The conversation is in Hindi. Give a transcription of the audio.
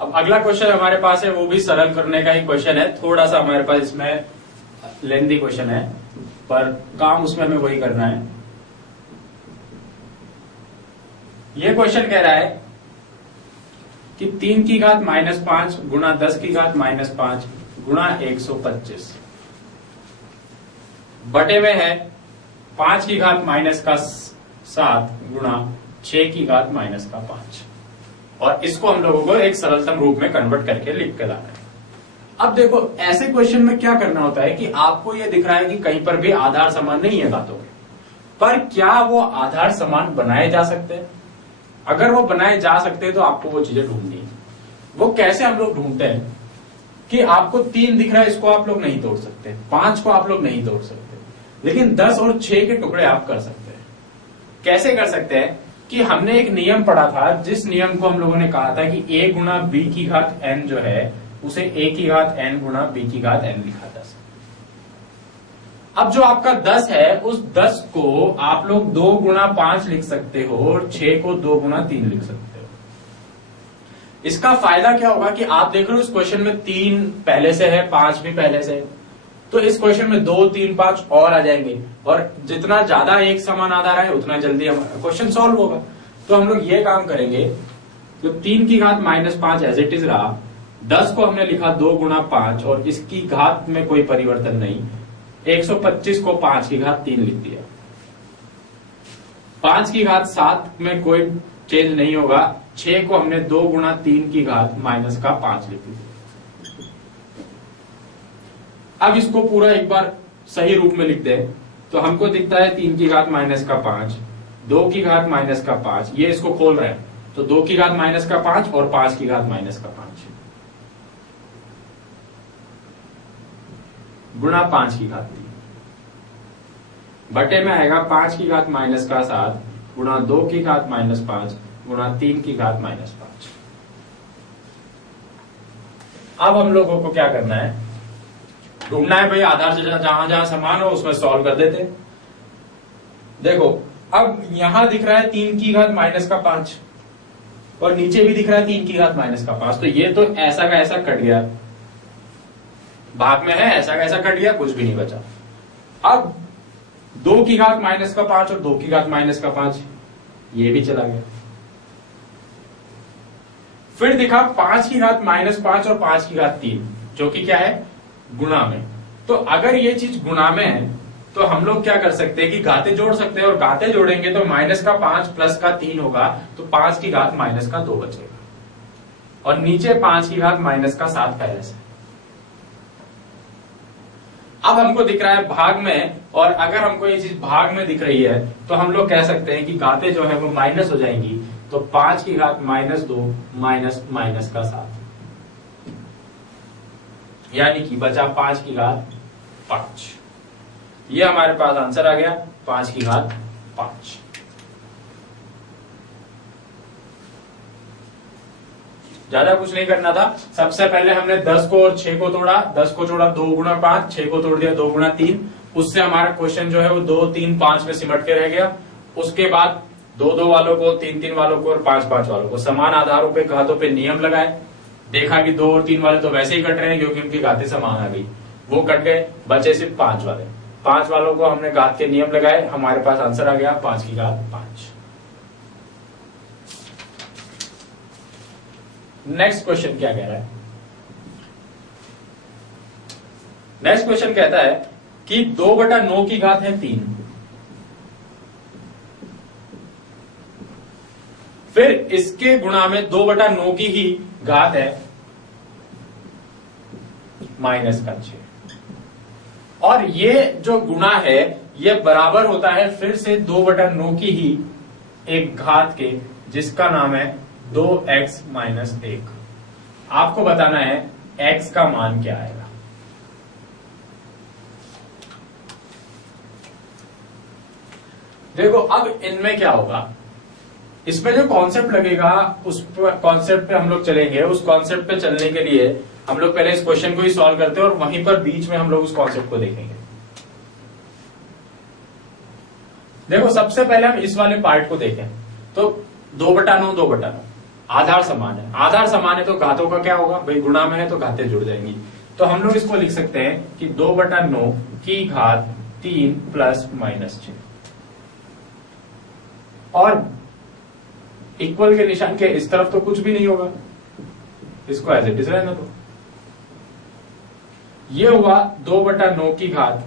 अब अगला क्वेश्चन हमारे पास है, वो भी सरल करने का ही क्वेश्चन है। थोड़ा सा हमारे पास इसमें लेंथी क्वेश्चन है, पर काम उसमें हमें वही करना है। ये क्वेश्चन कह रहा है कि 3 की घात -5 गुणा 10 की घात -5 गुणा 125 बटे में है 5 की घात -7 गुणा 6 की घात -5, और इसको हम लोगों को एक सरलतम रूप में कन्वर्ट करके लिख के लाना है। अब देखो, ऐसे क्वेश्चन में क्या करना होता है कि आपको ये दिख रहा है कि कहीं पर भी आधार समान नहीं है घातों के, पर क्या वो आधार समान बनाए जा सकते हैं? अगर वो बनाए जा सकते हैं तो आपको वो चीजें ढूंढनी है। वो कैसे हम लोग ढूंढते हैं कि आपको 3 दिख रहा है, इसको आप लोग नहीं तोड़ सकते, 5 को आप लोग नहीं तोड़ सकते, लेकिन 10 और 6 के टुकड़े आप कर सकते हैं। कैसे कर सकते हैं कि हमने एक नियम पढ़ा था, जिस नियम को हम लोगों ने कहा था कि a गुणा b की घात n जो है उसे a की घात n गुणा b की घात n लिखा जा सकता है। अब जो आपका 10 है, उस 10 को आप लोग 2 गुणा 5 लिख सकते हो और 6 को 2 गुणा 3 लिख सकते हो। इसका फायदा क्या होगा कि आप देख रहे हो इस क्वेश्चन में 3 पहले से है, 5 भी पहले से है, तो इस क्वेश्चन में 2, 3, 5 और आ जाएंगे, और जितना ज्यादा एक समान आधार है उतना जल्दी हमारा क्वेश्चन सॉल्व होगा। तो हम लोग ये काम करेंगे, तो 3 की घात -5 एज इट इज रहा, 10 को हमने लिखा 2 गुणा 5 और इसकी घात में कोई परिवर्तन नहीं, 125 को 5 की घात 3 लिख दिया, 5 की घात 7 में कोई चेंज नहीं होगा, 6 को हमने 2 गुणा 3 की घात -5 लिख दिया। अब इसको पूरा एक बार सही रूप में लिख दे तो हमको दिखता है 3 की घात -5, 2 की घात -5, ये इसको खोल रहे हैं तो 2 की घात -5 और 5 की घात -5 गुणा 5 की घात 3 बटे में आएगा 5 की घात -7 गुणा 2 की घात -5 गुणा 3 की घात -5। अब हम लोगों को क्या करना है, ढूंढना है भाई आधार से जहां जहां समान हो उसमें सॉल्व कर देते। देखो, अब यहां दिख रहा है 3 की घात -5 और नीचे भी दिख रहा है 3 की घात -5, तो ये तो ऐसा का ऐसा कट गया, भाग में है ऐसा का ऐसा कट गया, कुछ भी नहीं बचा। अब 2 की घात -5 और 2 की घात -5 ये भी चला गया। फिर दिखा 5 की घात -5 और 5 की घात 3, जो कि क्या है, गुणा में। तो अगर ये चीज गुणा में है तो हम लोग क्या कर सकते हैं कि घाते जोड़ सकते हैं, और घाते जोड़ेंगे तो -5 प्लस का 3 होगा, तो 5 की घात -2 बचेगा, और नीचे 5 की घात -7 पहले से। अब हमको दिख रहा है भाग में, और अगर हमको ये चीज भाग में दिख रही है तो हम लोग कह सकते हैं कि घाते जो है वो माइनस हो जाएंगी, तो 5 की घात -2 -7, यानी कि बचा 5 की घात 5। ये हमारे पास आंसर आ गया, 5 की घात 5। ज्यादा कुछ नहीं करना था। सबसे पहले हमने 10 को और 6 को तोड़ा, 10 को जोड़ा 2 गुणा 5, 6 को तोड़ दिया 2 गुणा 3, उससे हमारा क्वेश्चन जो है वो 2, 3, 5 में सिमट के रह गया। उसके बाद 2-2 वालों को, 3-3 वालों को और 5-5 वालों को समान आधारों पे घातों पे नियम लगाए, देखा कि 2 और 3 वाले तो वैसे ही कट रहे हैं क्योंकि उनकी घातें समान आ गई, वो कट गए, बचे सिर्फ 5 वाले। 5 वालों को हमने घात के नियम लगाए, हमारे पास आंसर आ गया 5 की घात 5। नेक्स्ट क्वेश्चन क्या कह रहा है, नेक्स्ट क्वेश्चन कहता है कि 2/9 की घात है 3, फिर इसके गुणा में 2/9 की ही घात है -6, और ये जो गुणा है ये बराबर होता है फिर से 2/9 की ही एक घात के, जिसका नाम है 2x - 1। आपको बताना है x का मान क्या आएगा। देखो, अब इनमें क्या होगा, इसमें जो कॉन्सेप्ट लगेगा उस कॉन्सेप्ट पे हम लोग चलेंगे। उस कॉन्सेप्ट पे चलने के लिए हम लोग पहले इस क्वेश्चन को ही सॉल्व करते हैं और वहीं पर बीच में हम लोग उस कॉन्सेप्ट को देखेंगे। देखो, सबसे पहले हम इस वाले पार्ट को देखें तो 2/9 2/9, आधार समान है, आधार समान है तो घातों का क्या होगा भाई, गुणा में है तो घातें जुड़ जाएंगी। तो हम लोग इसको लिख सकते हैं कि 2/9 की घात 3 प्लस माइनस 6, और इक्वल के निशान के इस तरफ तो कुछ भी नहीं होगा, इसको एज इट इज रहने दो। ये हुआ 2/9 की घात